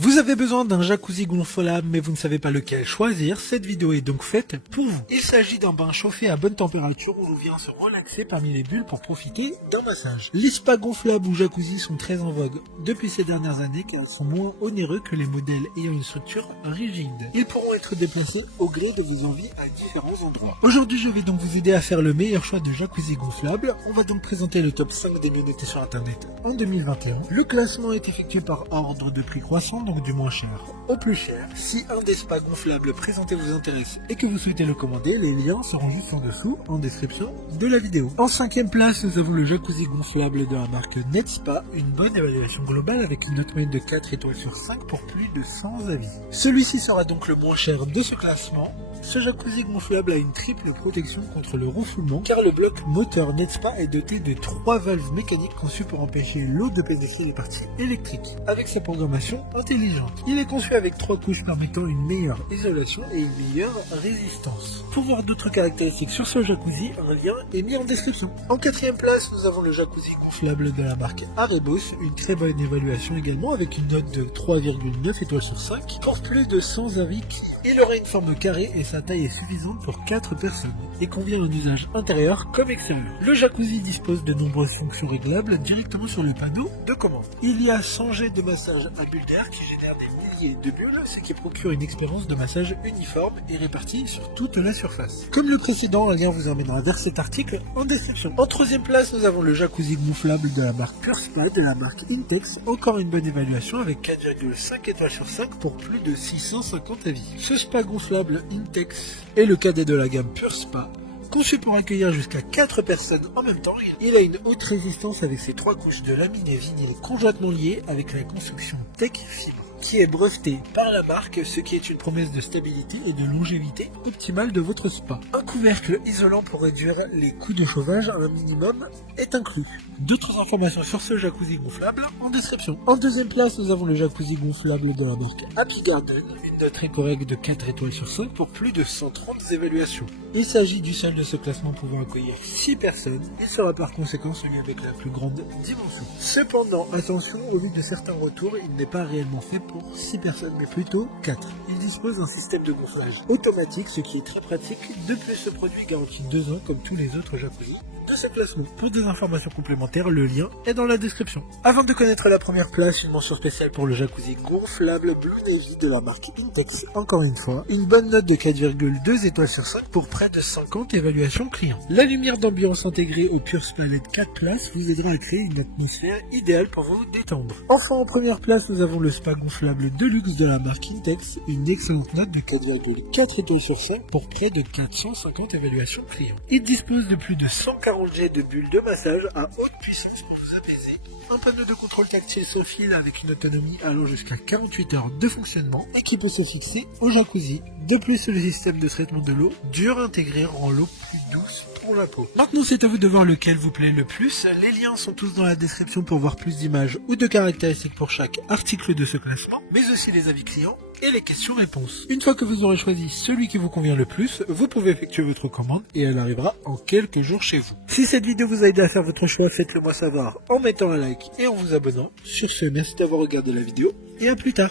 Vous avez besoin d'un jacuzzi gonflable mais vous ne savez pas lequel choisir, cette vidéo est donc faite pour vous. Il s'agit d'un bain chauffé à bonne température où l'on vient se relaxer parmi les bulles pour profiter d'un massage. Les spas gonflables ou jacuzzi sont très en vogue depuis ces dernières années car ils sont moins onéreux que les modèles ayant une structure rigide. Ils pourront être déplacés au gré de vos envies à différents endroits. Aujourd'hui je vais donc vous aider à faire le meilleur choix de jacuzzi gonflable. On va donc présenter le top 5 des mieux notés sur internet en 2021. Le classement est effectué par ordre de prix croissant, donc du moins cher au plus cher. Si un des spas gonflables présentés vous intéresse et que vous souhaitez le commander, les liens seront juste en dessous en description de la vidéo. En 5e place, nous avons le jacuzzi gonflable de la marque Netspa, une bonne évaluation globale avec une note moyenne de 4 étoiles sur 5 pour plus de 100 avis. Celui-ci sera donc le moins cher de ce classement. Ce jacuzzi gonflable a une triple protection contre le refoulement car le bloc moteur Netspa est doté de 3 valves mécaniques conçues pour empêcher l'eau de pénétrer les parties électriques. Avec sa programmation intelligente, il est conçu avec 3 couches permettant une meilleure isolation et une meilleure résistance. Pour voir d'autres caractéristiques sur ce jacuzzi, un lien est mis en description. En 4e place, nous avons le jacuzzi gonflable de la marque Arebos, une très bonne évaluation également avec une note de 3,9 étoiles sur 5 pour plus de 100 avis. Il aura une forme carrée et sa taille est suffisante pour 4 personnes et convient à un usage intérieur comme extérieur. Le jacuzzi dispose de nombreuses fonctions réglables directement sur le panneau de commande. Il y a 100 jets de massage à bulles d'air qui génèrent des milliers de bulles, ce qui procure une expérience de massage uniforme et répartie sur toute la surface. Comme le précédent, un lien vous emmènera vers cet article en description. En 3e place, nous avons le jacuzzi gonflable de la marque PurSpa de la marque Intex, encore une bonne évaluation avec 4,5 étoiles sur 5 pour plus de 650 avis. Ce spa gonflable Intex est le cadet de la gamme PurSpa. Conçu pour accueillir jusqu'à 4 personnes en même temps, il a une haute résistance avec ses 3 couches de laminés vinyle conjointement liées avec la construction Tech Fibre, qui est brevetée par la marque, ce qui est une promesse de stabilité et de longévité optimale de votre spa. Un couvercle isolant pour réduire les coûts de chauffage à un minimum est inclus. D'autres informations sur ce jacuzzi gonflable en description. En 2e place, nous avons le jacuzzi gonflable de la marque Happy Garden, une note très correcte de 4 étoiles sur 5 pour plus de 130 évaluations. Il s'agit du seul de ce classement pouvant accueillir 6 personnes et sera par conséquent celui avec la plus grande dimension. Cependant, attention, au vu de certains retours, il n'est pas réellement fait pour 6 personnes mais plutôt 4. Il dispose d'un système de gonflage automatique, ce qui est très pratique. De plus, ce produit garantit 2 ans comme tous les autres jacuzzi de ce classement. Pour des informations complémentaires, le lien est dans la description. Avant de connaître la première place, une mention spéciale pour le jacuzzi gonflable Blue Navy de la marque Intex. Encore une fois, une bonne note de 4,2 étoiles sur 5 pour près de 50 évaluations clients. La lumière d'ambiance intégrée au PurSpa LED 4 places vous aidera à créer une atmosphère idéale pour vous détendre. Enfin, en première place, nous avons le spa gonflable Deluxe de la marque Intex, une excellente note de 4,4 étoiles sur 5 pour près de 450 évaluations clients. Il dispose de plus de 140 jets de bulles de massage à haute puissance pour vous apaiser, un panneau de contrôle tactile sans fil avec une autonomie allant jusqu'à 48 heures de fonctionnement et qui peut se fixer au jacuzzi. De plus, le système de traitement de l'eau dur intégré rend l'eau plus douce pour la peau. Maintenant, c'est à vous de voir lequel vous plaît le plus. Les liens sont tous dans la description pour voir plus d'images ou de caractéristiques pour chaque article de ce classement, mais aussi les avis clients et les questions-réponses. Une fois que vous aurez choisi celui qui vous convient le plus, vous pouvez effectuer votre commande et elle arrivera en quelques jours chez vous. Si cette vidéo vous a aidé à faire votre choix, faites-le moi savoir en mettant un like et en vous abonnant. Sur ce, merci d'avoir regardé la vidéo et à plus tard.